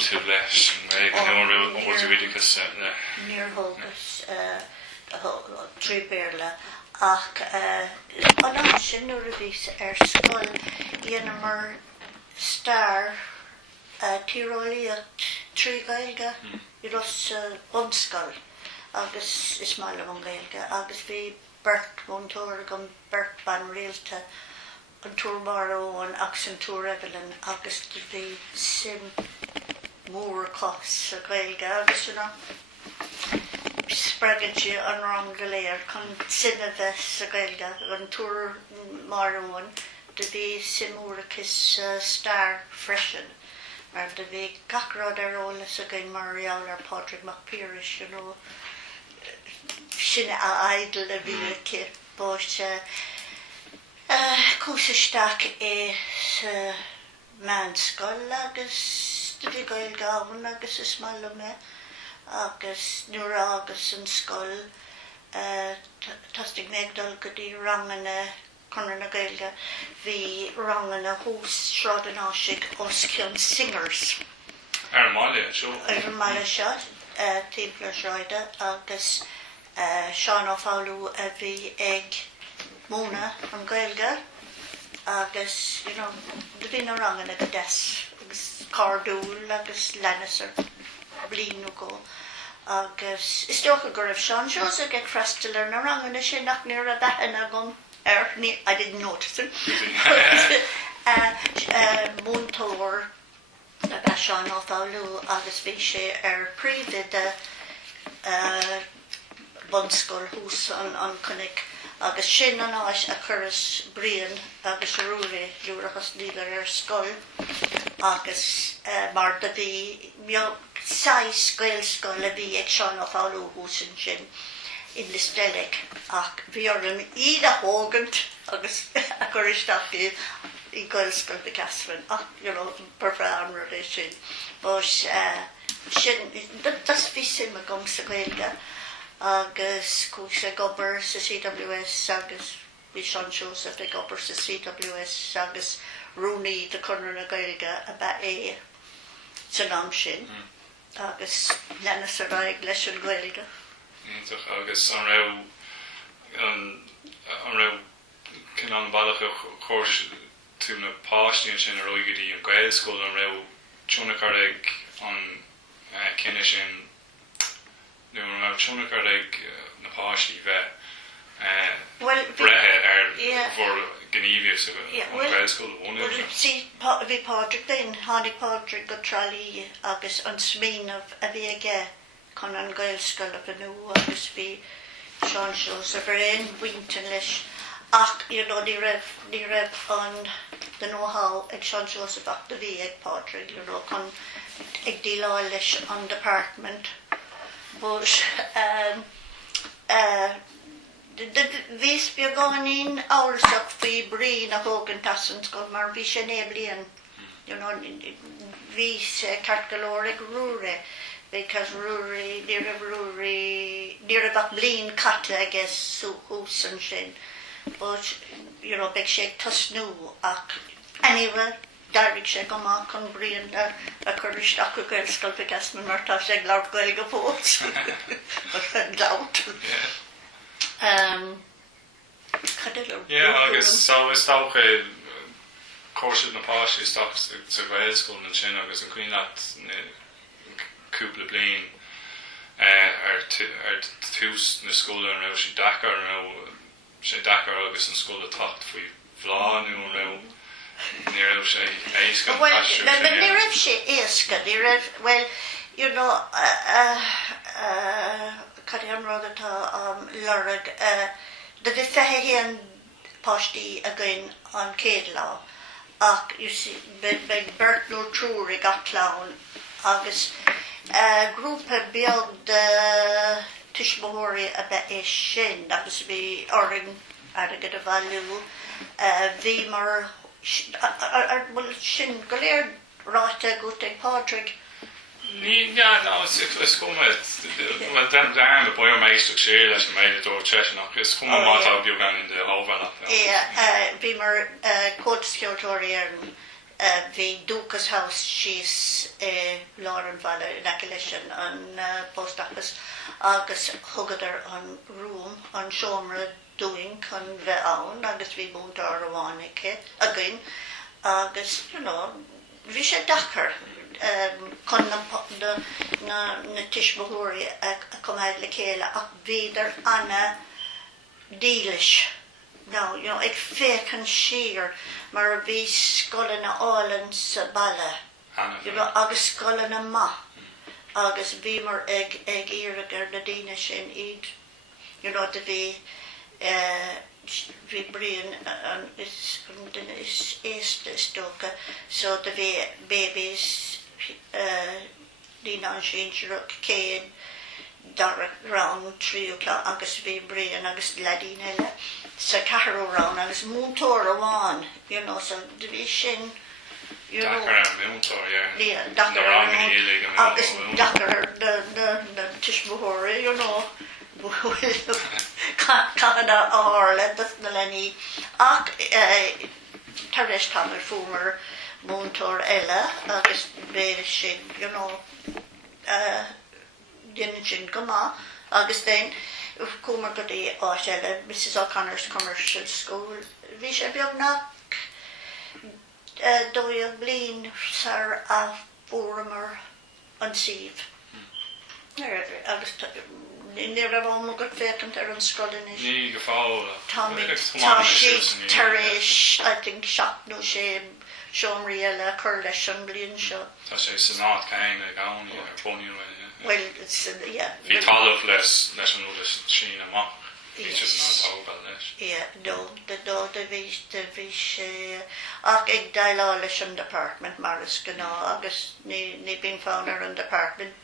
útil leis nó óitiúideachas níor thógas trí béarla ach an sin nuair a bhís scoil dhéanamh mar star tíreolaíocht trí nGaeilge I ros bonscoil agus is mála nGaeilge agus bhí Bert Montóir go Bert ban réalta an túr mar óin agus an túr Evelyn agus bhí sim mór cos a Gaeilge agus spregan si an rang go léir chun sinna bheith a Gaeilge an túr mar óin de bhí sim mór star freisin mar de bhí gachrád ólas a gin mar reall Padraig McPearish sinna a aidil a bhí aici bós cúsaisteach sa meánscoil agus de bhí Gaeilge abhainn agus is mála me agus nuair agus an scoil tastig megdal go dtí rangana chun na Gaeilge bhí rangana hús sráid an áisiigh os ceann singers ar máile seo ar máile seo timppla sráide agus Seán Ó a bhí ag móna an Gaeilge agus de bhí na rangana go des agus cardúil agus lenisar blin go agus is stocha go raibh Seán Seosamh ag freistal ar na rangana sin nach níor a bheithena gom I didn't notice it. Montóir a bheith Seán Ó agus bhí sé ar príomhide bonscoil hús an conic agus sin an áis a churas brian agus ruúra luachas lígar ar scoil agus mar de bhí sais Gaelscoil a bhí ag Seán Ó húsin sin in Listellig ach bhí orm iad a thógant agus a chuiristeach I Gaelscoil de Casfin ach perfean éis sin bós sin das bhí sim a gom sa Gaeilge agus cúig sé gobar sa CWS agus bhí Seán Seosamh ag gobar sa CWS agus rúnaí de chunar na Gaeilge a bheith san am sin agus lenas a raig leis an Gaeilge agus an raibh cin an bailach chóir tú na páistíonn sin ar oigeí an Gaelscoil an raibh teonacar ag an cinne sin nó an raibh teonacar ag na páistí bheith brethe ar bhór gníomhaíocht an Gaelscoil bhóna bhí Padraig daon tháinig Padraig go Chiarraí agus an smíanamh a bhí aige chun an Gaelscoil a bhú agus bhí Seán Seosamh ar aon bhainte leis ach ní raibh an den know-how ag Seán Seosamh ach de bhí ag Padraig chun ag díleáil leis an department bós bhís beag gáin áirseach faoi brí na hógan tasan go mar bhí sé né bliain bhí ceart go leor ag ruúra because Ruairí níor a bheith bliain caite ag hús an sin but beag sé tasnú ach anyway Darrig sé go má chun brion a chuiristeach go Gaelscoil de Casfin mar tá sé leabhar Gaeilge fós an gláut agus is tócha cóirsead na páistí isteach sa Gaelscoil an sin agus an cuioineat cúpla bliain ar tús na scóla an raibh sé Dakar agus an scóla tacht faoi bhláán nó raibh ní raibh sé éasca ní raibh sé éasca ní raibh well cad an rád atá lereg de bhí fethe héan páistí a gcuin an céad lá ach beag Bert nó trúr I gach lán agus grúpa beag de tuismóirí a bheith é sin agus bhí orring airgid a bhailú bhí mar sin go léir ráite go ag Padraig is cuma den a buir méisteach sé leis an méile dó teisnach is cuma mátá beag an in de ábhaile bhí mar códsceoltóirí ar bhí dúchas house síos Lauren Valla nacileisian an post office agus thugadar an rúm an seomra doing chun bheith ann agus bhí Baintear amháin againn agus, bhí sé dachar chun na tiismóthúirí a cumáid le céile ach bhíidir anna dílis. No, ag féchan siar mar bhí scoile na álann sa balla agus scoile na ma agus bhí mar ag iarragar na daoine sin iad de bhí brian is éisteacht so de bhí babies dín an sin céad dar rán tríú agus bhí brian agus ledín eile sa caharú rán agus múntóir amháin, so de bhí sin agus dachar na tiismóthúirí, Canada ála na lení ach tar éis tamar fúmar múntóir eile agus béidir sin, déanann sin go maith agus déin cúmar go dtí áiteile Mrs. O'Connor's Commercial School. Bhí sé beag nach 2 bliain sar a fóramar an siomh. Agus ní raibh an go fécant ar an scoilin is. Ní go fáil. Tá sí tar éis, I think, 7 seomraí eile chur leis an bliain seo. Tá sé san áit céine ag ann ar fóniú. Well, it's Bhí talamh leis an úla sin amach. Bhí just ná tábhacht leis. de bhí sé ach ag dailá leis an department maras go ná agus ní bíon fáin ar an department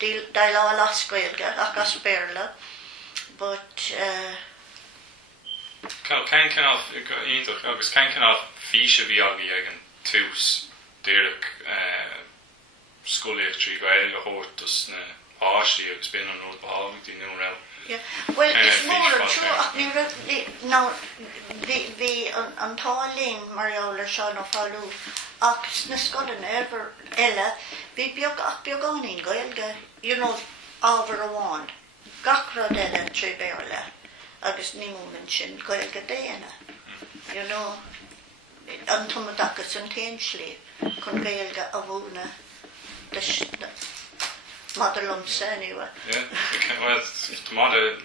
dailá lascailge ach as béarla but Cean cinál íontach agus cean cinál físe bhí agaí ag an tús deireadh Scoileocht trí Gaeilge chóirtas na áistí agus bin an nód bhágtí nó raibh. Well, it's more true. Bhí an tálín marall Seán ó fáilú ach na scoilin eile bhí beagáin Gaeilge, ábhar amháin. Gachrad eile trí béarla agus ní múmann sin Gaeilge déana. An tumadachas an taonslí chun Gaeilge a bhúna Motherlumps anyway. Well, tomorrow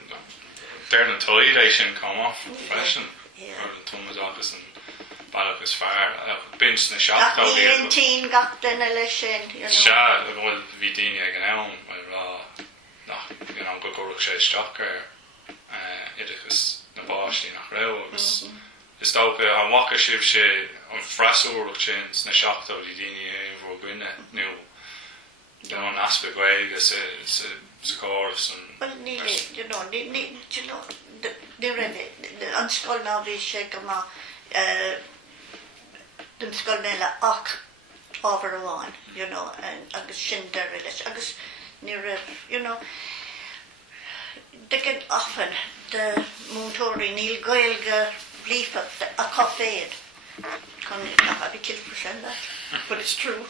they're in the sin come off freshen. Or the tumadachas and bainteach fhear. Bins na seacht though. Ach teen got den eile sin, Sha, well, bhí daoine ag an ann, go gurach sé isteachar idachas na báistí nach raibh agus is dócha an mhacha sibh sé an freasúireacht sin na seacht though dí daoine bhór duine nó an aspect Gaeilge sa córas an... Well, ní raibh an scoil ná bhí sé go má den scoil méile ach ábhar amháin, agus sin deir leis, agus ní raibh, Dickon often the Montori Neil Gaeilge Bleefa a coffeed. I'd be killed for saying that, but it's true.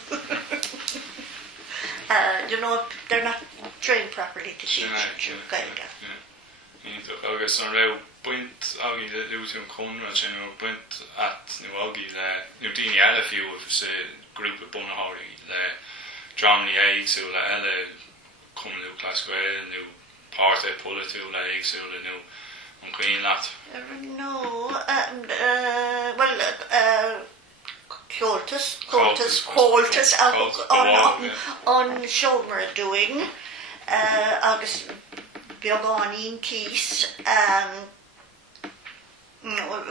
They're not trained properly to teach Gaeilge. Agus an raibh buint agé le luúteann conradh sin buint at nuágaí le daoine eile fiú sa grúpa bunathirí le dramnaí éagsúil le eile cumlú Gaelscoil nó páirte politúil le éagsúil nó an cuioin leat. No, well, Coltas on Shomer doing, agus beagán cís,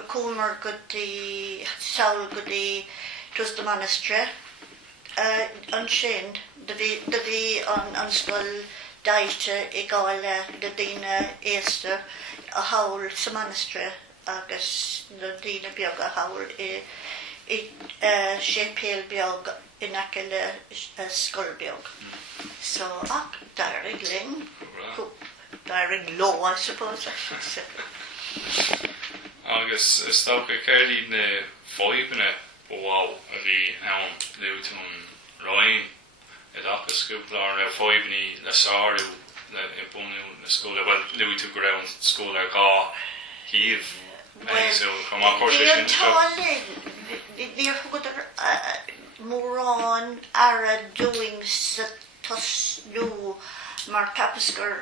Comer go dtí saol go dtí tus the monastery, an sin, de bhí an scoil daite I gáile de duine éiste a haol sa monastery, agus de duine beag a haol sé péal beag in aici scoil beag. So, dairg linn, dairg low, I suppose. Agus is tócha céirlí na fóibanna wow a bhí ann Luaitear Ruairí agus cúpla le fáimhní le sáú le I bunú na scóla well Luaitear go raibh scóil ar gá híomh so chum á cóir sin Níor fugad mórán ar a doing sa tos nó mar capasgur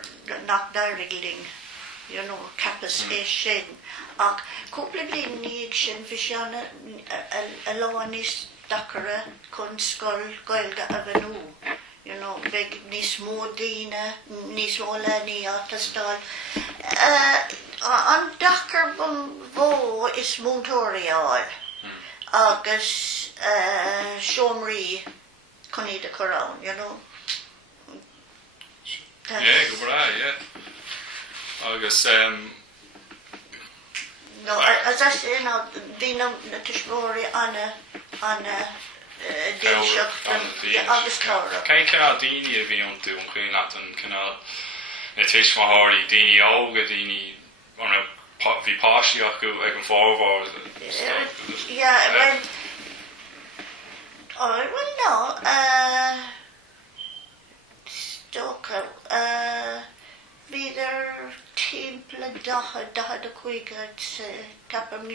nach dairigling capas é sin ach cúpla bliain níag sin bhí seanna a láin níos dachara chun scoil Gaeilge a bhanú beag níos mó duine níos mó lení átastáil an dachar bhó is múntóireáil agus seomraí chun iad a chorán go bra agus no as I say bhí na tuismóirí anna déanseacht agus cára. Cé cinná daoine a bhí an tú an chuoin an cinná na tuismóirí daoine ága daoine bhí páisiach go ag an fábhar. Well no stocha bhíidir timppla daha de chuigad capam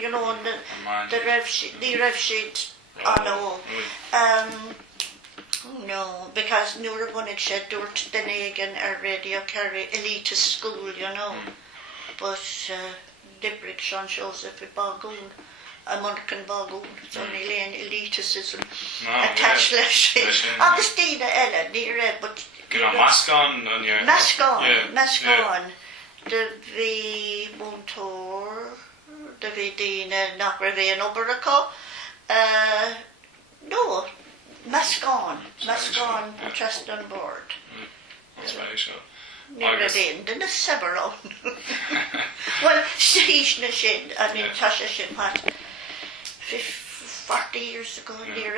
the raibh siad no, because nuair a bhunaigh sé dúirt den éigean ar radio Chiarraí elite school, but Dibrig Seán Seosamh I Bagún, a Muncan Bagún, it's only léon elitism attached leis. Agus daoine eile, ní raibh, but Mascán de bhí múntóir, de bhí daoine nach raibh éon obair acu. No, Mascán trust on board. That's right, so. Never been, didn't several. Well, síos na sin, I mean, Tasha sin had 40 years ago, near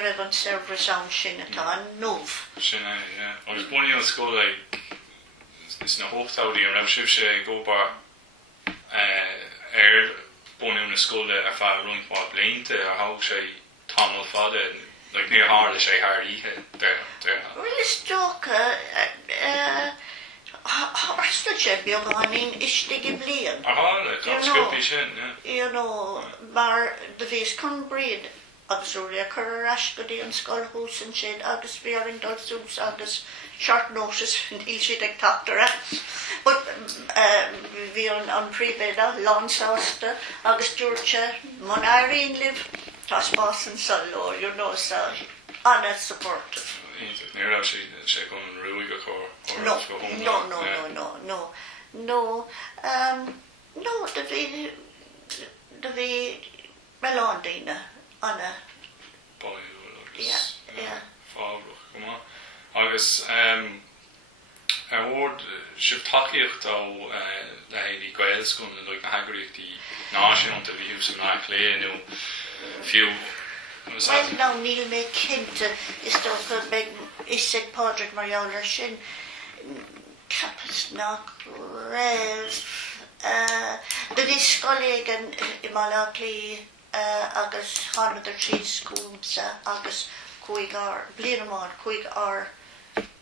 raibh an service an sin atá, nómh. Sin yeah. I was born in school, like, it's na hochtáidí an raibh sibh sé go bar born in school a fá runpá blianta a thug sé tamil fada like níor hála sé thar ihe there. Well, it's tócha thasta sé beagán istigh blian. Like an scoopy sin, mar de bhís chun bríd agus úr a chur ais go dtí an scoil húsan sin agus bhí ar an dulsús agus short notice níl siad ag tactar but bhí an príomhéide lánsáasta agus dúirte man airíonn libh tá spás an saol sa anna supportive. Níor raibh sé chun ruúig go chóir No, de bhí meán daoine anna bailú fábhach go agus bhór sibh taíocht ó le hí Gaelscoil na hagóiríochtaí náisiúnta bhíú san nach léanú fiú. Well, now níl mé cinnte is tócha beag isig pádraig mar eolar sin capas nach raibh de bhí scoiléigean I Malachlí agus tháinig tríd scúmsa agus chuig bliain amháin chuig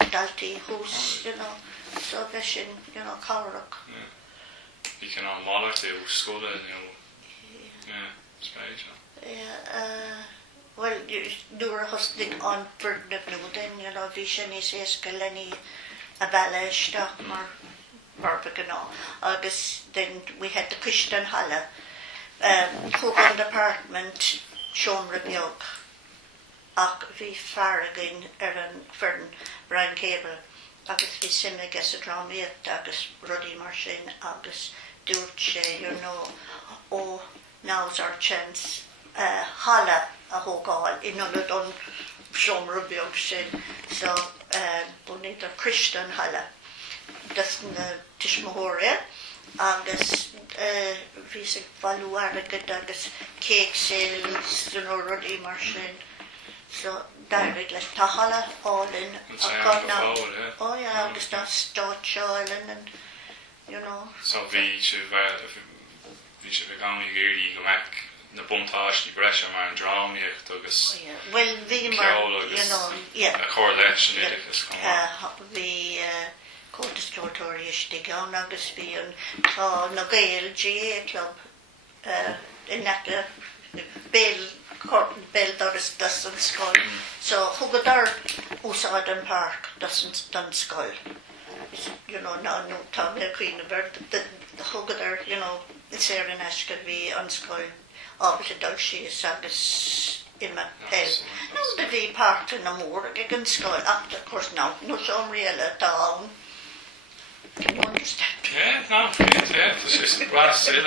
daltaí hús, so bheith sin, cabharach. Bhí cinná Malachlí ó scoile, spéis. Well, nuair a thosnig an bhirnamh nuaidin, bhí sin is éasca lení a bheile aisteacht mar barba gná. Agus then we had the Christian Halle, Cogan Department, Seomra beag. Ach bhí faragin ar an fearn Brian Cable, agus bhí simime gas a drámaíocht agus rudí mar sin agus dúirt sé, ó now's our chance. Halle a hógáil in anad an Seomra beag sin, so bunig a Christian Halle. Das na tuismóirí agus bhí sig bhailú airgid agus cake sales rudí mar sin. So direct leis tá Halle álinn agus tá Stáit álinn and So bhí si bheith gáí géirí go meic na buntáistí breise mar an drámaíocht agus well bhí mar a chóir leis an idirchas bhí cótastóirí istí gan agus bhí an tá nGaeilge club in neta bell doras das an scoil so thugadar úsáid an park das an scoil ná nó tá mé cuioine bhar thugadar is ar an eisce bhí an scoil ábhaite dul síos agus imime hell. No, de bhí páirte na mór ag an scoil ach of course ná seom réile dá. Can you understand? Yeah, no, it's just Brazil.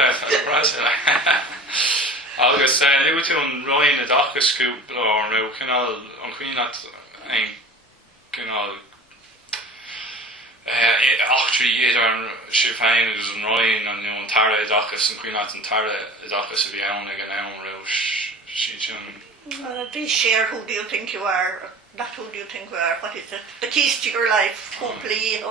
Agus liw ti o'n roi yn y dachas sgwb o'r rhyw cynnal o'n chwyn at ein cynnal achtri i'r sifain agus yn roi yn o'n tara y dachas yn chwyn at yn tara y dachas y fi awn ag yn awn rhyw be share who do you think you are, not who do you think you are, what is it? The keys to your life, hopefully, in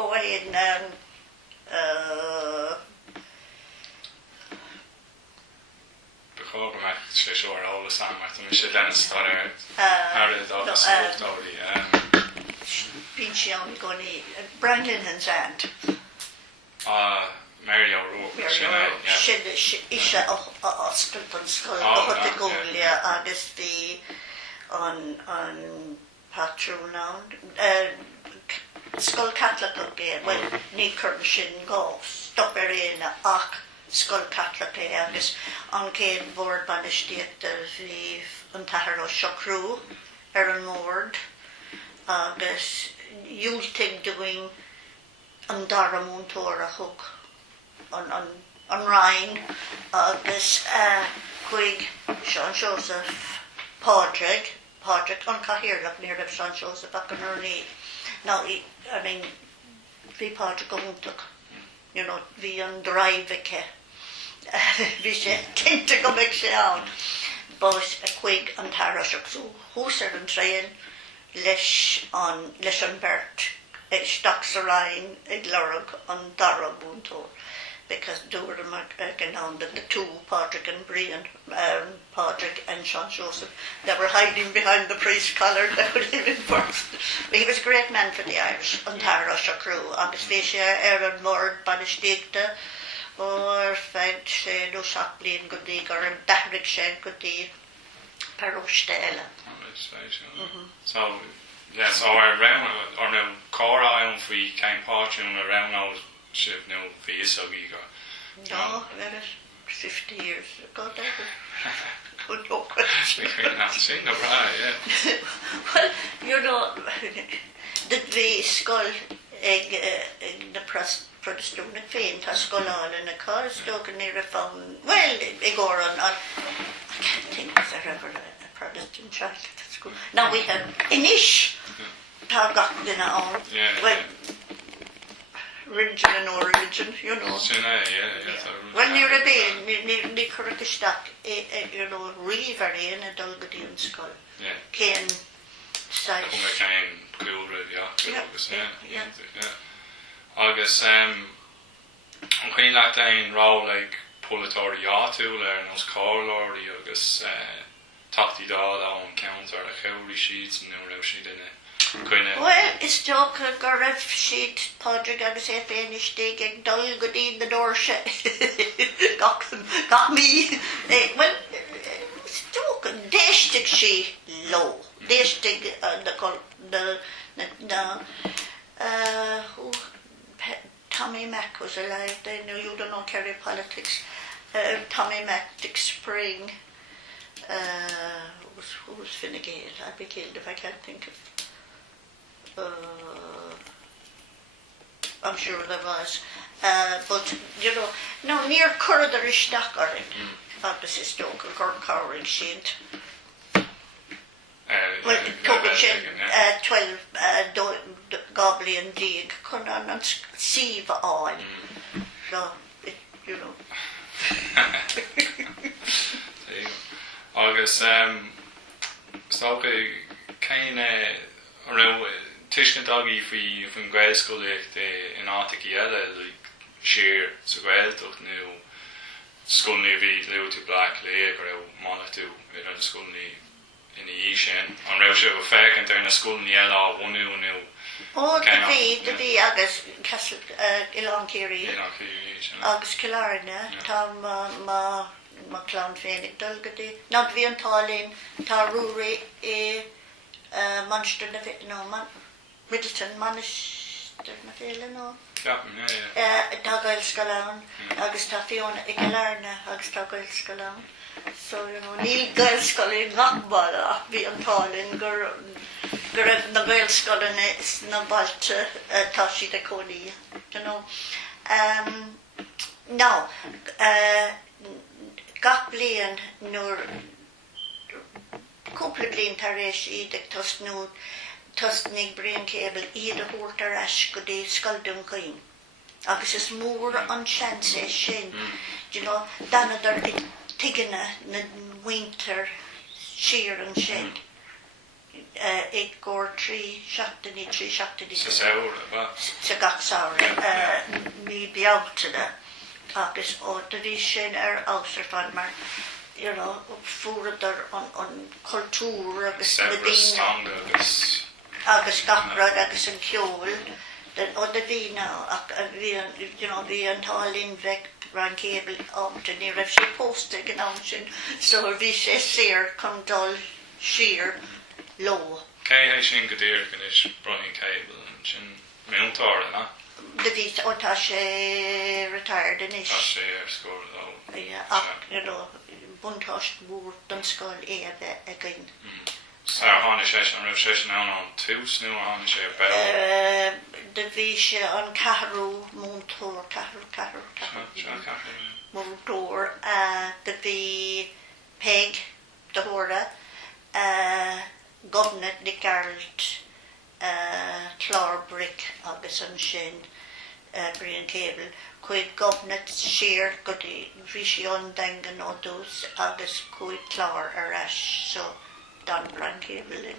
Bekoorbaar sé seo ála samart an sé den star agus Bhín sé an gcónaí Brandon and Zand. Mary O'Rourke sin ise oscail an scoil go de ggóile agus bhí an patrún scoil Catholic agé, well ní chuireann sin gá stop ar éine ach scoil Catholic agus an céad bhór bainisteacht bhí an tathair ó seachrú ar an mór agus dúiltigh doing an dara múntóir a thug an Rhine agus chuig Seán Seosamh Pádraig an Cathaoirleach near of Seán Seosamh back in early. Now, I mean, bhí Pádraig go múntaach, bhí an dráibhice, bhí sé cinnte go mbeidh sé ann. Bás a chuig an tara seachsú hús ar an tréin leis an beirt éisteacht sa Rhine ag lorg an dara múntóir. Because Dúil the two, Patrick and Brian, Patrick and Seán Seosamh, they were hiding behind the priest's collar. They were living first. He was a great man for the Irish, an Tara Seachrú, agus bhí sé ar an mór bainisteachta, or fed sé nó seach bliain go dtí, or an dahraigh sé go dtí per óstéile. So, yeah, so around, or no, Cora and we came partying around now. Ship no face of ego. No, that is 50 years ago. Good luck. Well, the skull egg the Protestant féin tá scoláil in a cause dog near a phone. Well, Igoran I can't think of there ever a Protestant child at school. Now we have Inish tábhacht in our own. Well, religion and religion, Well, near a bain, ní chuireadh isteach, riomhar in a dulgadí an scoil. Cén sais. Cén cúlra, agus an chuoin leat daon rá le pólatóirí áitiúil ar an os cáileoirí agus tachtaí dála an counter a chomhraí siad nó raibh siad inne. Well, it's joke go raibh siad Padraig agus é féin istigh ag dul go dtí na dóirse gach mí. Well, it's joke déistigh sí lo. Déistigh Tommy Mac was alive. They knew you don't know Kerry politics. Tommy Mac, Dick Spring. Who was Fine Gael? I'd be killed if I can't think of. I'm sure there was, but no near Corridor isteach orin. Agus is dóg a gur cowring siad. Well, tógadh sin 12 goblin dig chun an siomh áil. So, Agus stocha céine raibh Tishna doggy from Gaelscolaíochta in áitiúil eile like share sa Gaeltocht nó scoilní a bhí leútú black le go raibh monatú ar an scoilní in í sin. An raibh sé go fécinn ar na scoilní eile á bhunú nó. Ó, de bhí agus Ilan-Céirí agus Ciarraí tá má clán féinnig dul go dtí. Ná bhí an tálín tá Ruairí Manchester na Middleton Manchester na féile nó. Tá Gaelscolaíochta agus tá Fiona i Ciarraí agus tá Gaelscolaíochta. So, níl Gaelscoil gachbáil ach bhí an tálín gur raibh na Gaelscoil na bailte tá siad a cónaí. Ná, gach bliain nuair cúpla bliain tar éis iad ag tosnig brian céile iad a thuairt ar eis go dtí scoildún caoin. Agus is mór an seans é sin. Danadar tiganna na winter siar an sin. Ag gcóir trí seachtaí. Sa saol, sa gach saoire, mí bealtaine. Agus ó de bhí sin ar ásair fan mar furadar an cultúr agus na daoine agus gachrad agus an ceol ó de bhí ná ach bhí an tálín bheith ran cébil ámta ní raibh sé pósta gan am sin so bhí sé séir chun dul siar lo. Cé é sin go dtír gan is bronin cébil an sin méontáir na? De bhí ótá sé retired in is. Tá sé ar scóil ach buntáist mór don scoil é a bheith a gin. Sa hána sé an raibh sé an tús nó hána sé bell? De bhí sé an ceathrú múntóir múntóir de bhí peg de hóra governor de Geralt Clárbric agus an sin brian cébil chuig governor siar go dtí bhí sé an dangan ó dús agus chuig clár ar eis so dan brian cébil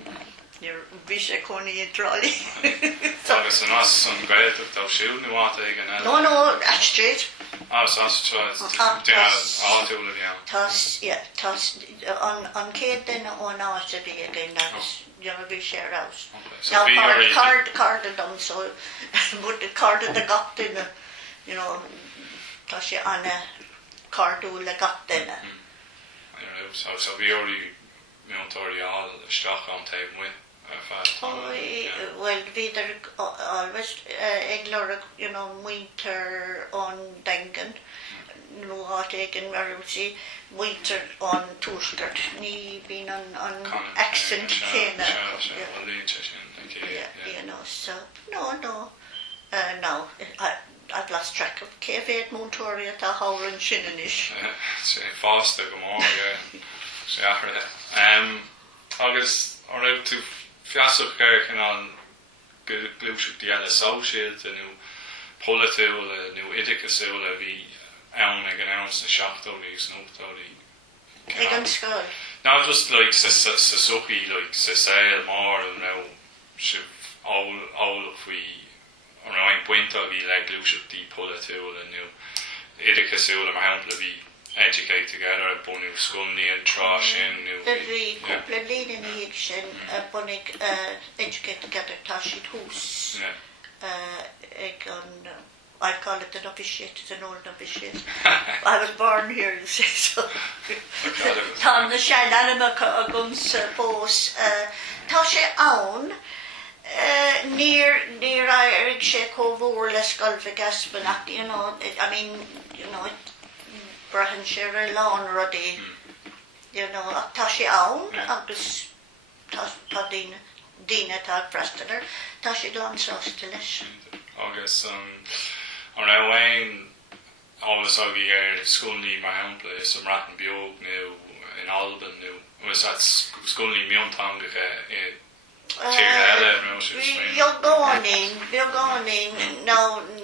bhí sé conaí an trálaí. Agus an as an Gaelcolaíocht tá siúil nó áta ag an eile? No, at straight. As áitiúil a bhíann? Tás an céad duine ón áit a bhí a gin agus bhí sé rás. Ná card a dom so bud card a gach duine tá sé anna cardú le gach duine. So bhí orí meontóireáil isteach an taobh mu? Well, viidir always ag lorg, muinter on dangan, nu hat ag an marúsi, muinter on túskart, ní bín an accent céna. So, no, I've lost track of céféad múntóirí a háran sinan-is. Sé fásta go mór, sé achar. Agus, an raibh tú fiasach gar an glúisiúcht eile sáisiilte nó politiúil nó idicasúil a bhí ann ag an ann sa seachtóirí agus nótáirí. Ag an scoil? No, just like sa suchi, like sa saol mar and now sib all of we on ein pointa vi like glúisiúcht tí politiúil and now idicasúil mar hapla bhí educate together a bonu scoilní an trá sin bhí cúpla bliain in íag sin bunig educate together tá siad hús ag an I call it an officiate, it's an old officiate. I was born here, you see, so tá na sean anima a gums fós tá sé ann near airig sé cómhór le scoilmhigh Easmainn ach I mean brahan sé ar lán rudaí ach tá sé ann agus tá daoine tá freistanar tá sé glansásta leis agus an raibh álas agé ar scoilní mar hampla is an ratan beag nó in Alban nó was that scoilní miontangacha Bhíoh gáin ná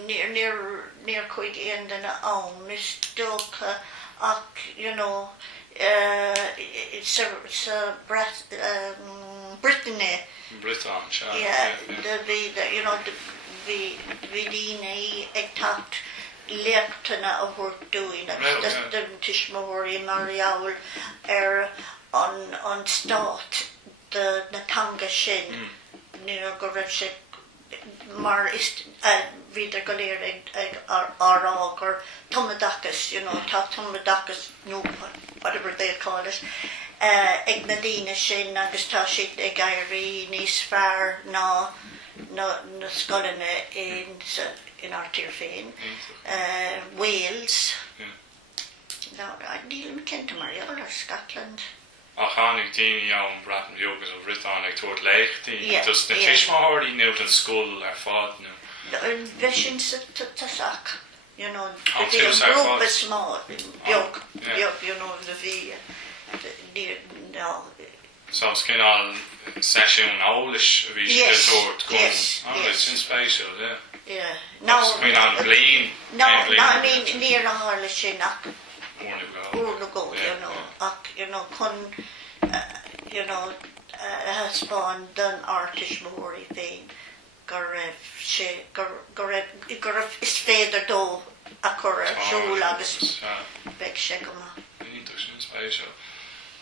níor chuig aon den ann is dócha ach Brittany Britain bhí daoine ag tacht leachtainna a bhuairt duine agus den tiismóirí mar jaall an stát na tanga sin ní go raibh sé mar is viidir go léir ag árág or tumadachas, tá tumadachas nó whatever they call it ag na daoine sin agus tá siad ag éirí níos fearr ná na scolanna in Áitiúil féin. Wales. Níl cinnte mar ar Scotland. A chánig daoine an bratan bheogas ó bhritán ag tuairt leichtaí. Dus na tiismóirí nuair an scoil ar fád nu. Bheith sin sa tasach. The group is small, bheog, the bhí. So it's kind of session owlish a bhí sé tuairt gon. It's in spéisiúil, yeah. Yeah. No, it's on blian. No, I mean, near a harle sin ach Úrna go, ach, has spawn done artish móirí féin go raibh is féidir dó a chur siúil agus bheith sé go má. Níos sin spéisiúil.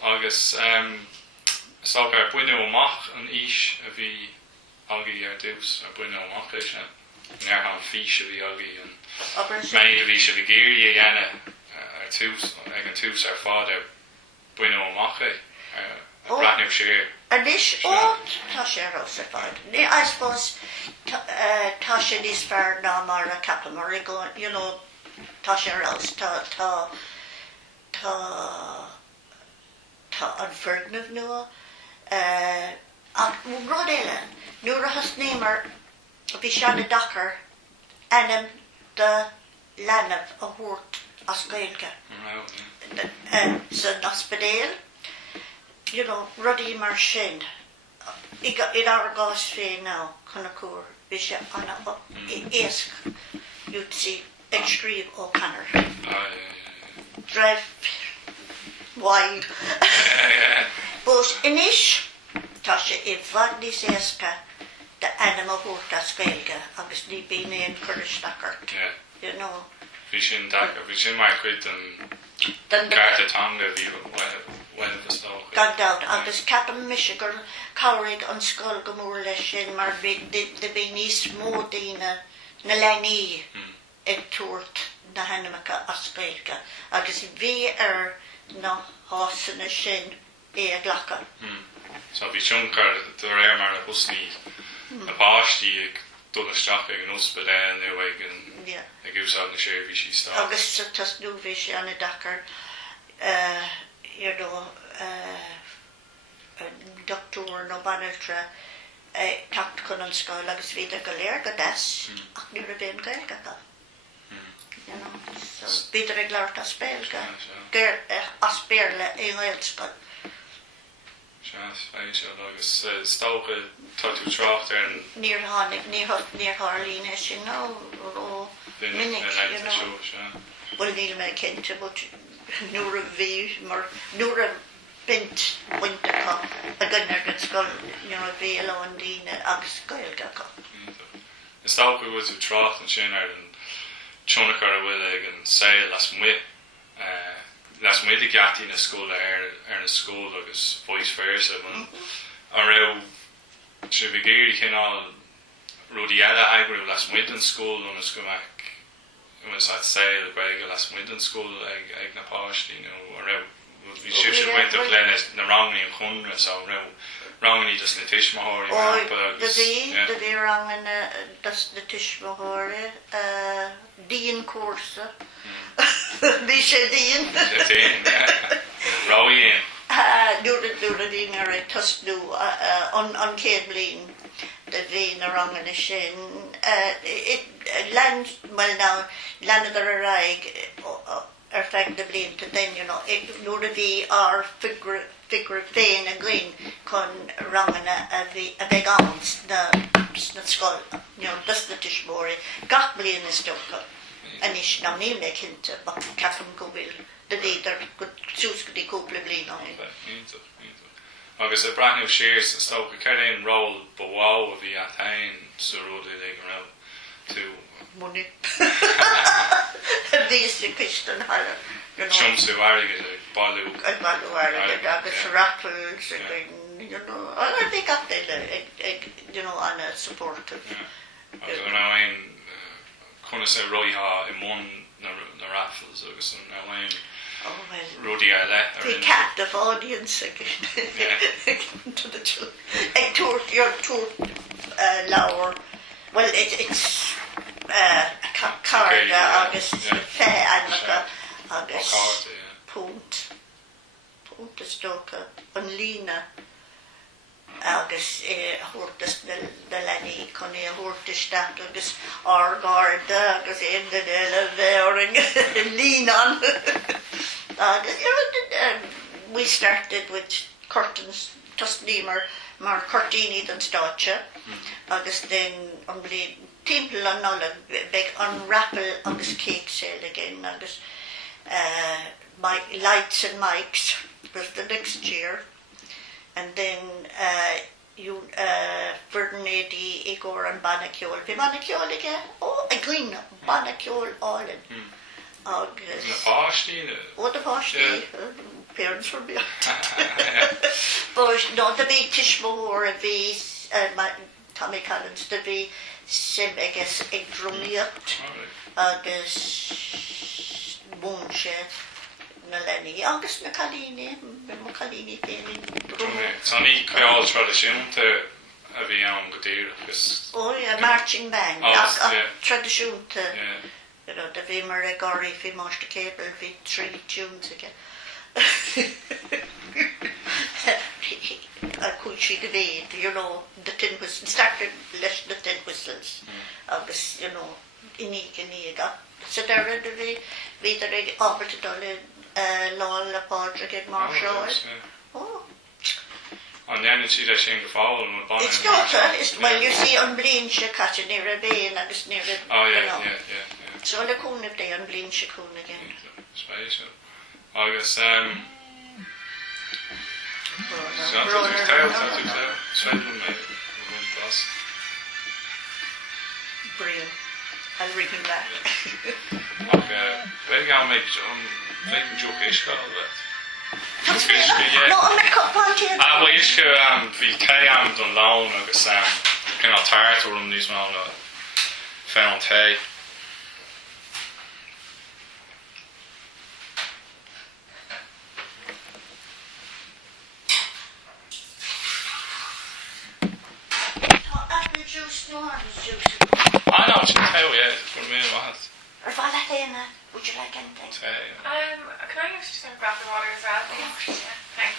Agus ságar buine amach an ís a bhí agaí ar dús a buine amach leis sin. Near han fiche vi agi and many vi se vigéri ene ar tús ag an tús ar fád buine amach brand sé. And this tá sé ros ar fád. I suppose tá sé níos fearr ná mar a cappa mar go, tá sé ros tá an fearnamh nua ach rud eile nuair a hasnémar bhí seán a dachar enam de lenamh a bhuairt as Gaeilge. San ospedéal, rudí mar sin. I ar gás féin ná chuna cúr bhí sé anna éasc útsaí ag scríomh ó Canar. Drive wild. But inis tá sé I bhfad níos éasca the animal bhuairt as Gaeilge agus ní bíon éon chuiristeachart. Bhí sin mar chuid an gartatanga bhí bhfuil is nó. Gandát agus ceapam mise gur cabhraigh an scoil go mór leis sin mar de bhí níos mó daoine na lenaí ag tuairt na hanamacha as Gaeilge agus bhí ar na hásanna sin é a ghlacha. So bhí tionchar do réir mar a bhusnaí a báistí ag dulasteach ag an ospedéal nu ag úsáid na sé bhí sí stá. Agus tas nú bhí sé anna dachar doctor nó baniltre tacht chun an scoil agus bhí go léir go des ach nuair a bhíon Gaeilge go. Bhíidir ag leabhart a spéilge as béarla é Gaelscoil. Agus stocha táú trácht ar an níor Harlíne sin ó minic bhfuil níl me cinnte nuair a bhí mar nuair a bint buintecha a gunnar an scoil bhí a an daoine agus Gaeilge go. Is stocha bhfuil tú trácht an sin ar an tionachar a bhfuil ag an saol las muid gataí na scóla ar na scóil agus vice versa. An raibh sé vigéirí cinál rudí eile aigrú las muid an scóil an scumac was at saol breige las muid an scóil ag na páistí an raibh bhí sé buinte léine na rangnaí an chunra so raibh rangnaí dus na tiismóirí agus de bhí rangana dus na tiismóirí díon cuasa. Bhí sé díon. Ráíon. Dúra dín ar tasnú an céad blin de bhí na rangana sin. Leanad ar a raig ar feicn de blin to den, nuair a bhí ar figur féin a glín chun rangana a bheith ans na scoil, dus na tiismóirí. Gach blian is stocha. Anis ná níl me cinnte ceapam go bhfuil de léidir go sús go dtí cúpla bliana á. Agus a brandniú séirs stocha ceir éon ról bháil a bhí a tain sa róda ag an raibh tú. Money. víos i piston hala. Tiomsú airgid bailú. Bailú airgid agus rattles I think up there Anna supportive. Nain chuna sé roiá I món na raffles agus nain Ruairí the captive audience to the children. Your tour lower. Well, it's card agus fé agus punt is stoka an lína agus hortas de lenny con hortisteach agus argarda agus the bheoring línan. We started with curtains, just nímar mar curtini than stacha, agus then on blade temple and all big unrappel agus cake sale again, agus lights and mics was the next year, and then you Ferdinand Igor and Banacule. Be Banacule again? Oh, a green Banacule all in. Agus. The pastí. Parents were behind. But no, the big tishmore a bhí Tommy Collins the bhí sim agus ag gníomhaíocht agus múnse na lenny agus na chalíní féin. Tá ní caiáil tradiisiúnta a bhí ann go dtír agus. Oh yeah, marching band. Tradiisiúnta. The bhí mar a gorí bhí máiste cable bhí 3 tunes again. I could see the way, the tin whistles started less the tin whistles. Agus, inig got. So there the way we the operated all the portrait Marshall. Oh. And then it's either saying the fall and the it's not, well, you see on Blinche catching near a vein, agus near a. Oh, yeah. So the coon if they on Blinche coon again. Special. Agus, Brilliant. I'll ring him back. Okay. We're going to make a joke éisteacht. No, I'm a cup on here. Well, éisteacht bhí cé don lán agus kind of tartar níos má na féin té. Apple juice, no orange juice. I know, just tell you, for me, what? Would you like anything? Can I just grab the water as well, please? Yeah, thanks.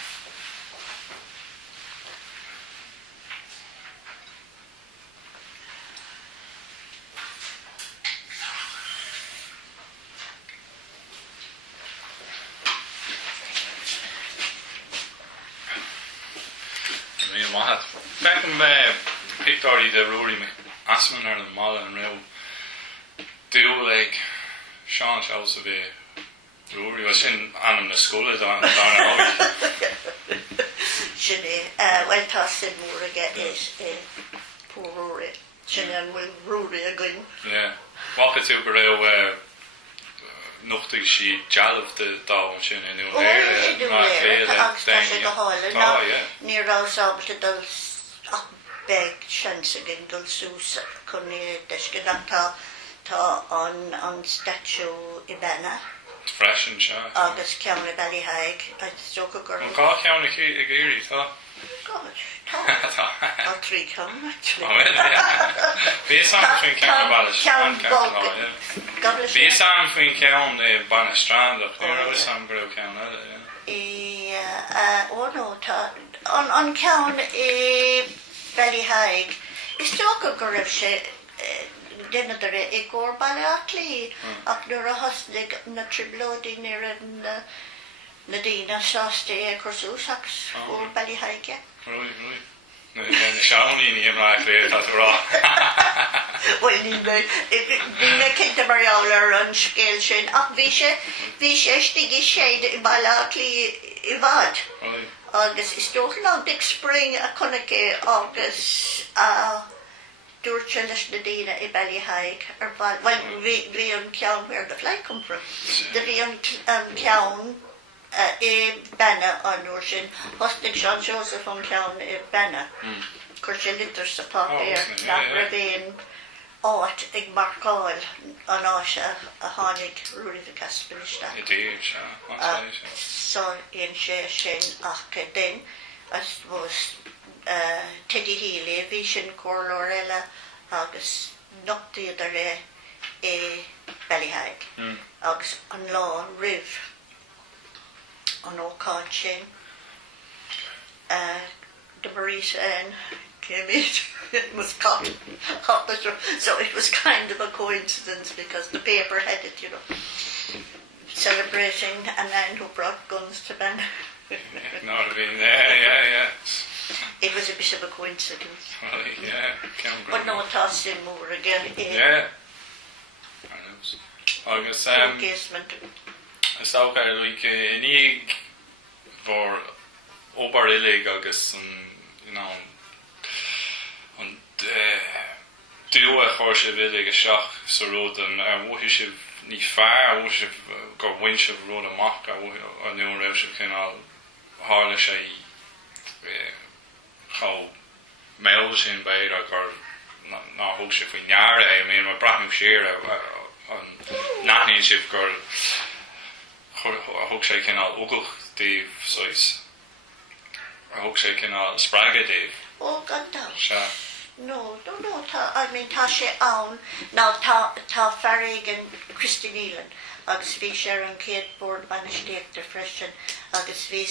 Me and what? Back in picked already the Ruairí Mhic Easmainn ar the mall and real dúil like Seán Seosamh Ó Ruairí was in an na scoile down Sinné, well tá sin mór aige is poor Ruairí. Sinné an bhfuil Ruairí again. Yeah. Walk it to go raibh nochtig si jalv de dáin sin inú éire má céile daine. Ní rásábal dul beg chance agin dul sús chun deisce tá an statue I Benna. Freisin se. Agus ceann I Ballyhaig a stocha gur. Gá ceann I géirí tá. Tá 3 ceann actually. Bhí sam faoin ceann Ballystrand ceann. Bhí sam faoin ceann Bannastrandach ní sam go raibh ceann eile. Ó nó tá an ceann I Ballyhaig is stocha gur raibh sé Déantar I gcór bailachlaí ach nuair a thosnig na triblódaí níor na duine sásta chusús agus gcór Ballyhaige. Right. Na seaníní imrá léir tá rá. Well, ní cinnte marall ar an scéil sin ach bhí sé stigí séad I bailachlaí I bhfad. Agus is tócha ná Big Spring a Conaice agus dúil dúirt leis na daoine I Ballyhaig ar bhil, well, bhí an ceann where the flight come from. Bhí an ceann I Benna an uair sin, hostig Seán Seosamh an ceann I Benna. Chuir sé litir sa pápéir nach ra bhéin áit ag marcáil an áise a tháinig Ruairí Mhic Easmainn. I dtír, se. So in sé sin ach den, I suppose, Teddy Healy, bhí sin cóirleoir eile agus nochtaíodd ré I Ballyhaig. Agus an lá rih an ócáid sin. The Marisa came in, it was caught. So it was kind of a coincidence because the paper had it, you know, celebrating a man who brought guns to Ben. Not have been there, yeah. It was a bit of a coincidence. Well, yeah, can't But no, tossed in more again. Yeah. Agus, Engagement. is ook like in ig voor obar illig agus you know an duwe chorse villig seach so road an wo is ní fear wo go winch of road amach a new ra kin al harle sé how mail sin bei or na hoog se fo jaar I mean my brand share an nachni ship girl hoog sé kin al ogel Dave sois hoog sé kin al sprage Dave Oh, God, no. Sure. No, I mean, tá sé ann, ná tá Farrig and Christy Neelan, agus bhí sé an céad board bainteach freisin, agus bhí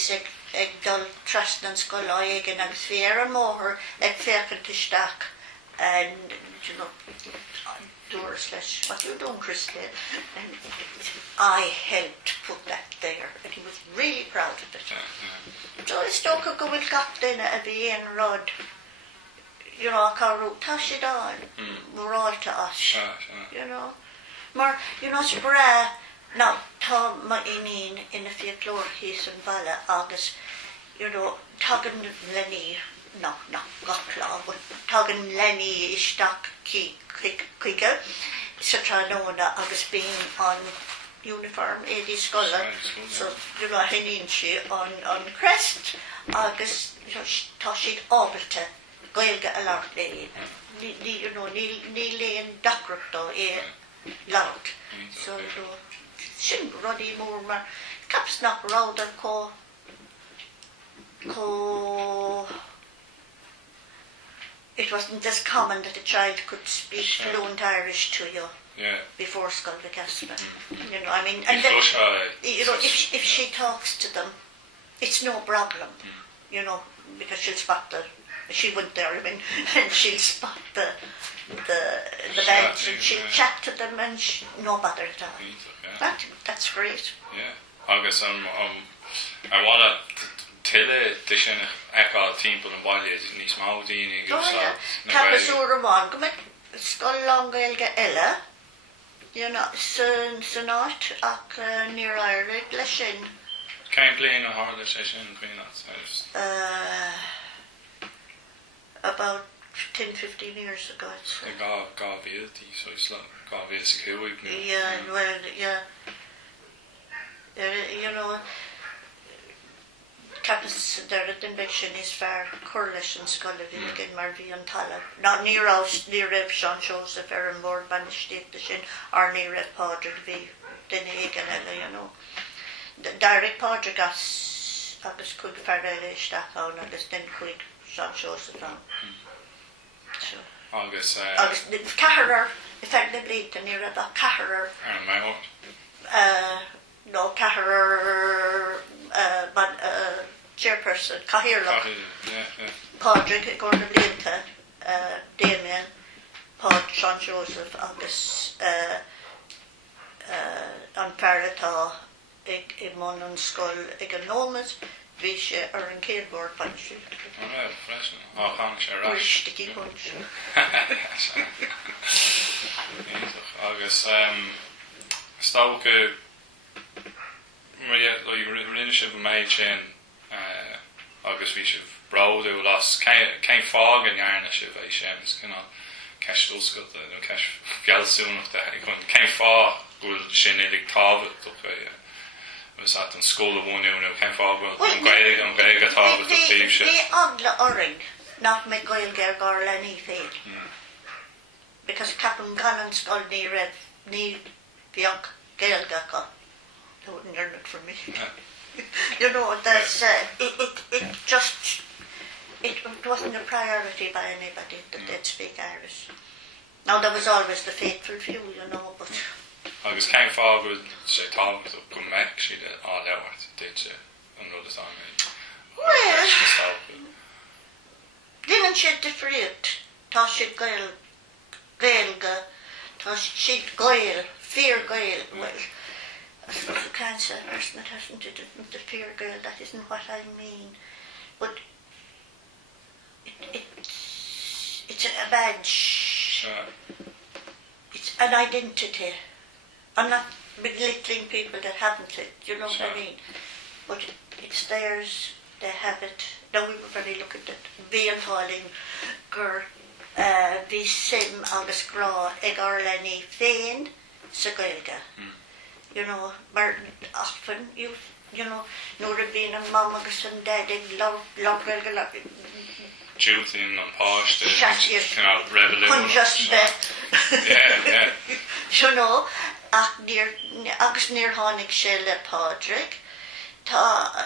ag dul trasna an scoláige agus bhí ar an móthir ag féachtasteach and, you know, doors leis, what you doing, Christy? And I helped put that there, and he was really proud of it. So I stuck a go with Captain a bhí an rod. You know, Carol, tash it on, moral to us, you know. Maar, you know, it's bra, now, ta ma inin in a folklore he's and Vala, August, you know, tagan Lenny, no, gotla, but tagan Lenny is stuck quicker, Satranona, August being on uniform, Eddie Scholar, so, you know, henin she on crest, August, you know, tash it over to. Gaelscoil a lot lei, you know, ni lein dacrachto lot. So sin ruddy more mar caps not rather co. It wasn't as common that a child could speak fluent Irish to you. Yeah. Before school the Casper. You know, I mean, and then, you know, if she talks to them, it's no problem. You know, because she'll spot the. She went there, I mean, and she'll spot the bench and she'll chat to them and no bother at all. That's great. Yeah. Agus I want to tell the sin echo timp and body ní smá daoine go sa. Capasúr amán, go meg scoil nGaeilge eile, you know, san áit ach near airig leis sin. Céim bliain a hála sé sin cuioine about 10-15 years ago. So. Gá bhéaltaí, so it's like gá bhéal sa chéuig. Yeah, well, yeah. You know, Capas there at inviction is far correlation and Scolavik and Marvi and Tala. Not near us, near Rev Seán Seosamh Ó Conchubhair banished the sin, or near Rev Padre V. Then you know. The direct Padre gas, agus could farrele staff on, agus then quick. Seán Seosamh Ó. So. Agus the Chiarraí, effectively, the near the Chiarraí. No, Chiarraí, but chairperson, Cahiarla. Pádraig Gordon Léanta, Damien, Pád Seán Seosamh, agus an Paratá, ag mon an scoil ag an nómas. Bhí sé ar an céad board bainteach. Oh, yeah, fresh. Oh, gang sé rá. Sticky punch. Agus stácha rinne se méid sin agus bhí se braú las céim fág an ghearna se bheith sem is ceistúscailte nó Gaelscolaíochta chun céim fá bhfuil sin é tábhacht was at an school of one nó céim fá bhfuil an Gaeilge tábhacht a tíomsú. Bhí agla oring nach me ghníomhaíocht gar lení féin. Because Captain Gannon's called ní bheag Gaeilge go. They wouldn't learn it from me. You know, there's it wasn't a priority by anybody that they'd speak Irish. Now there was always the faithful few, you know, but agus céim fá bhfuil sé tábhacht go meic siad á leabhart did sé an rud is well, didn't she different? Tá siad Gaeilge, tá siad Gael, fear Gael. Well, I suppose you can't say a person that hasn't the fear Gael, that isn't what I mean. But it's a badge. It's an identity. I'm not belittling people that haven't it, you know what I mean? But it's theirs, they have it. Now we were very looking at being falling gur bhí sim agus grá ag orlaní féin sa Gaeilge. You know, mar often you know, nuair a bhíonn an mam agus an dad ag love Gaeilge duty and páiste kind of revolution. Just yeah. You know, agus níor tháinig sé le Pádraig, tá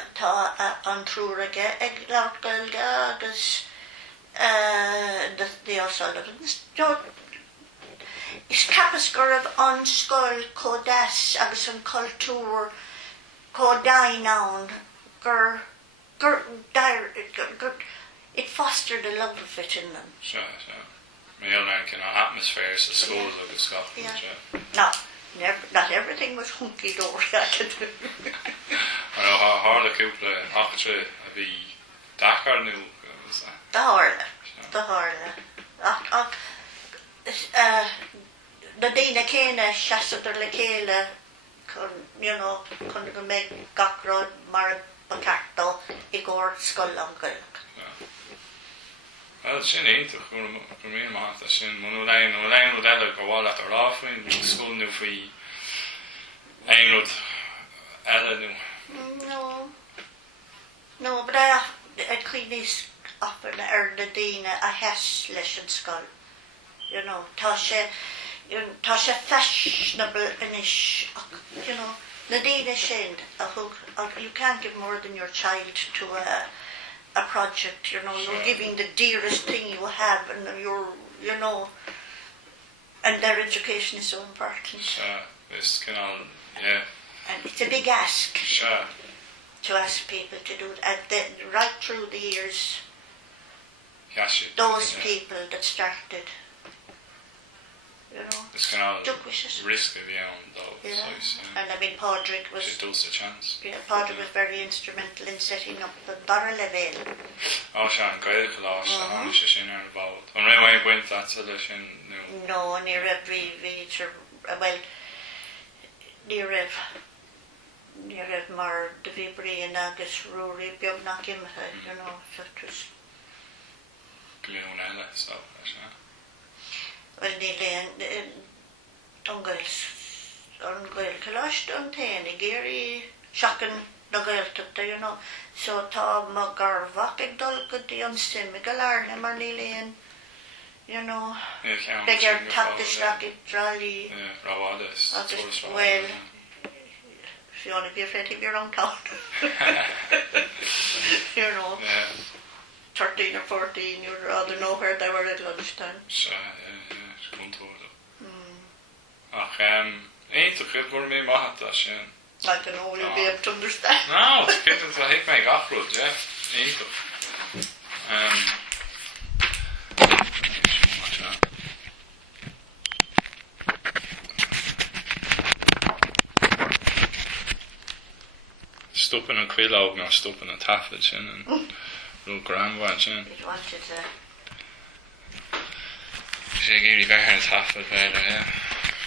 an trúraige ag leabhart Gaeilge agus the O'Sullivans. Is capas gurb an scoil códas agus an cultúr códainán gur it fostered a love of it in them. Sure. My own kind of atmospheres at schools agus Scotland. Yeah. No, not everything was hunky-dory. I know how hard a couple of áitiúil a bhí Dakar new was that. The Harla. The duine céine seasadar le céile you know, chun go méid gachrod mar bacartó I gcóir scoil an Gaeilge. Well, sin éintach go mí máta sin nó lein ó eile go bháil at ráfaoin school nu faoi aonrad eile nu. No, but I'd clean these up in the duine a heas leis an scoil. You know, tá sé fashionable inis, you know, na duine sin you can't give more than your child to a project, you know, you're giving the dearest thing you have and you know, and their education is so important. It's kind of, yeah. And it's a big ask. Sure. To ask people to do it, and then right through the years, those people that started, you know, it's kind of took wishes. Risky beyond though. Yeah. So, and I mean, Pádraig was. She does a chance. Yeah, Pádraig was very instrumental in setting up the barra level. Oh, Seán Gaelscolaíochta, and she's in involved. And right away, went that solution. No, near every feature. Well, near mar de bhí and agus Ruairí beag nach imithe, you know, so it was. Gníomhaíocht, so. Well, níl an Gaelscolaíochta an taine géirí seacan na Gaeltachta, you know. So tá má garbhach ag dul go dtí an simime go learna mar níl you know. Begar taptaisteach ag drálí. Agus, well, if you want to be afraid of your own town. You know. 13 or 14, you'd rather know where they were at lunchtime. It's going to Ach, éintach it går mé maitha sin. I don't know, you'll be able to understand. No, it's good to hit my gafrod, yeah. Éintach. Stoppen een kwilloog naar stoppen een tafeltje en roe grandwatch in. It wanted Zeg jullie weg een tafel verder, ja.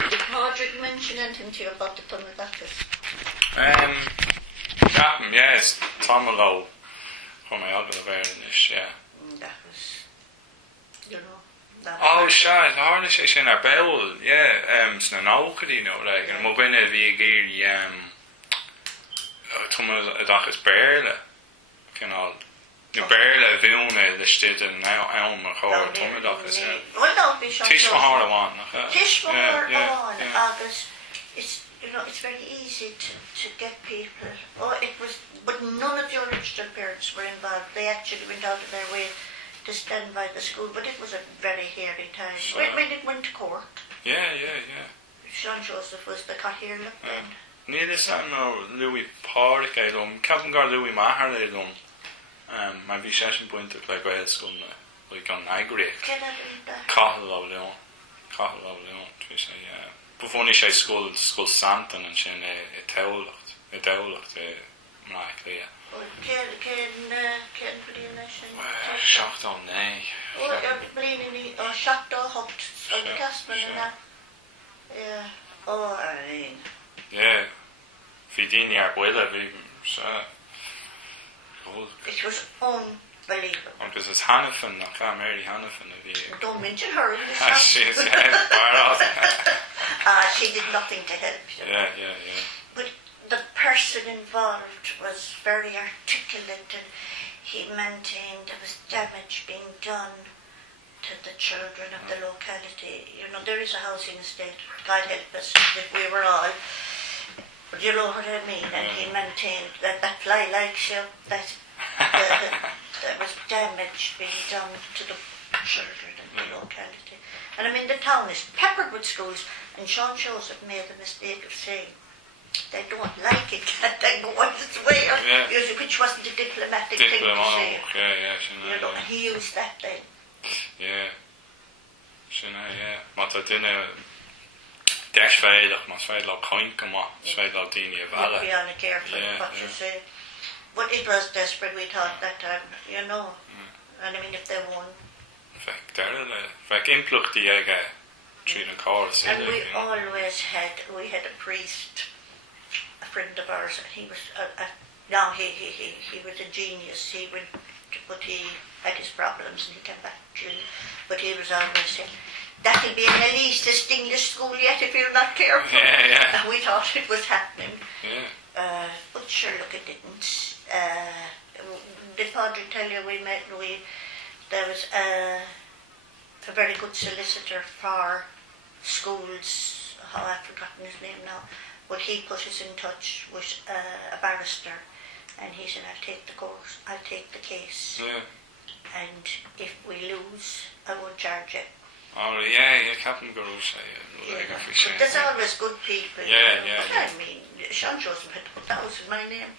Did Pádraig mention anything to you about the bhainteach? Captain, yes, Tomalo from my other awareness, yeah. That was, you know, Oh, shit, Lorna is in our bell, yeah, it's an alcohol, you know, like, and I'm going to be Thomas a dach is bearle, kind of, the bearle viewne, the state and now Elm, or Thomas dach is, well, don't be sure. Tish for hard one, Tish for hard one, agus, it's, you know, it's very easy to get people. Oh, it was, but none of the original parents were involved. They actually went out of their way to stand by the school, but it was a very hairy time. Sure. When it went to court. Yeah. Seán Seosamh was the Cathaoirleach then. Ní is no Louis Park Captain Gar Louis Maher my bhí sé buinte le Gaelscoil like on Agri Cathal Leon tu sé before sé school Santan and sin tábhacht mraach le Cén bliain leis sin? Seachtó né. Bliain ní seachtó hocht an na Casman and that. Aici. Yeah. Bhí daoine ar buile bhí It was unbelievable. Because it's Hannafin, Mary Hannafin. Don't mention her. She did nothing to help. Yeah. But the person involved was very articulate, and he maintained there was damage being done to the children of the locality. You know, there is a housing estate, God help us, if we were all. But you know what I mean? And he maintained that fly likes you, that there was damage being done to the children of the locality. And I mean, the town is peppered with schools, and Seán Seosamh made the mistake of saying they don't like it, they go on its way, which wasn't a diplomatic thing to say. You know, and he used that then. Yeah. Maar dat in Dash veilig, maar veilig coin come up, veilig daoine Be on the careful what you say. But it was desperate, we thought that time, you know. And I mean, if they won. Fek implucht die through the cars. And we always had a priest, a friend of ours, and he was now he was a genius. But he had his problems and he came back to Chile. But he was always saying, that'll be an elitist English school yet if you're not careful. Yeah. And we thought it was happening. Yeah. But sure, look, it didn't. Did Padre tell you there was a very good solicitor for schools, I've forgotten his name now, but he put us in touch with a barrister, and he said, I'll take the course, I'll take the case, and if we lose, I won't charge it. Oh yeah, Captain Gurus. But there's always good people. Yeah. But I mean, Seán Seosamh had to put that in my name.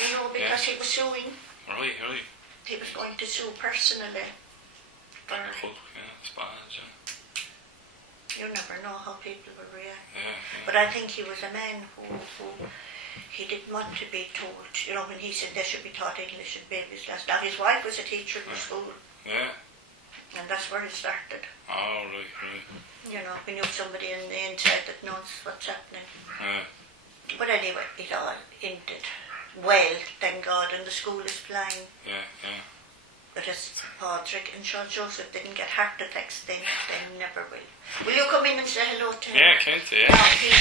You know, because he was suing. Right. He was going to sue personally. You never know how people will react. But I think he was a man who he didn't want to be told. You know, when he said they should be taught English in babies' class. Now his wife was a teacher in the school. Yeah. And that's where it started. Oh, right. You know, when you have somebody in the inside that knows what's happening. But anyway, it all ended well, thank God, and the school is flying. Yeah. But as Patrick and Seán Seosamh didn't get heart attacks then, they never will. Will you come in and say hello to him? Yeah, can't you?